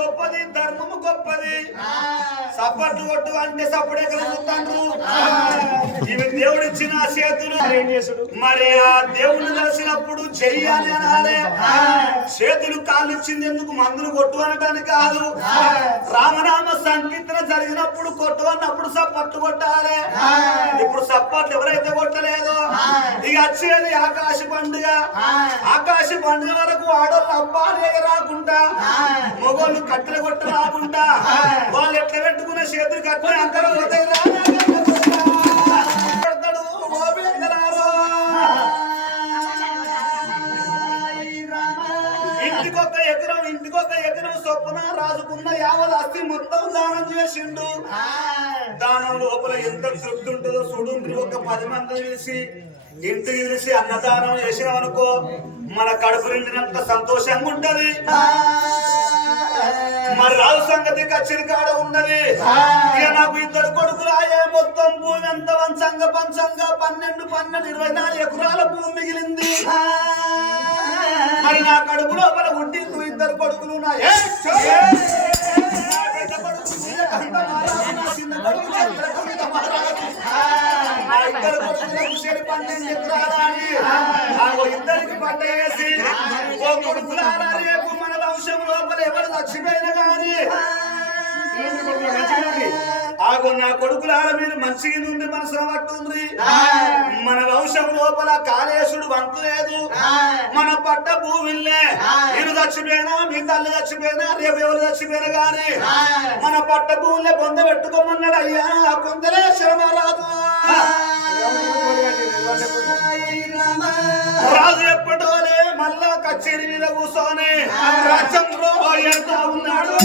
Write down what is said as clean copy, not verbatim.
గొప్పది ధర్మము గొప్పది సపట్లు కొట్టు అంటే సప్పుడు ఎక్కడ చూస్తాండ్రు ఇవి దేవుడిచ్చిన చేతులు మరి ఆ దేవుడిని కలిసినప్పుడు చెయ్యాలి అనాలే చేతులు కాళ్ళు ఇచ్చింది ఎందుకు మందులు కొట్టు అనటానికి కాదు రామనామ సంకీర్తన జరిగినప్పుడు కొట్టు అన్నప్పుడు సప్పట్లు కొట్టాలి ఇప్పుడు సప్పట్లు ఎవరైతే కొట్టలేదో ఇక వచ్చేది ఆకాశ పండుగ ఆకాశ పండుగ వరకు ఆడోళ్ళు అబ్బాలు రాకుండా మొగోళ్ళు కట్టెలు కొట్ట రాకుండా వాళ్ళు ఎట్లా పెట్టుకునే చేతులు కట్టే అంకర పోతాయి ఇంటికొక ఎకరం చొప్పున రాజుకున్న యావదాస్తి మొత్తం దానం చేసిండు దానం లోపల ఎంత తృప్తి ఉంటుందో చూడుండ్రి ఒక 10 మందిని పిలిచి ఇంటికి పిలిచి అన్నదానం చేసినామనుకో మన కడుపు నిండినంత సంతోషంగా ఉంటది మరి రాజు సంగతి కచ్చిరి కాడ ఉన్నది ఇక నాకు 2 కొడుకులాయే మొత్తం భూమి ఎంత వంచంగా పంచంగా 12 24 ఎకరాల భూమి మిగిలింది మరి నా కడుపు లోపల ఉండి 2 కొడుకులు ఉన్నాయే ఇద్దరికి పట్టేసి ఓ కొడుకులారా రేపు మన వంశం లోపల ఎవరు చచ్చిపోయినా కానీ ఆగో నా కొడుకులారా మీరు మంచిగా నుండి మనసున పట్టుంది మన వంశం లోపల కాళేశుడు వంతు లేదు మన పట్ట భూమిల్లే నేను చచ్చిపోయినా మీ తల్లి చచ్చిపోయినా రేపు ఎవరు చచ్చిపోయినా గాని మన పట్ట భూమిలో పొంద పెట్టుకోమన్నాడు అయ్యా కొందరే శ్రమ రాదు రాజు ఎప్పటోనే మళ్ళా కచేరి మీద కూర్చొని రాజ్యంలో ఉన్నాడు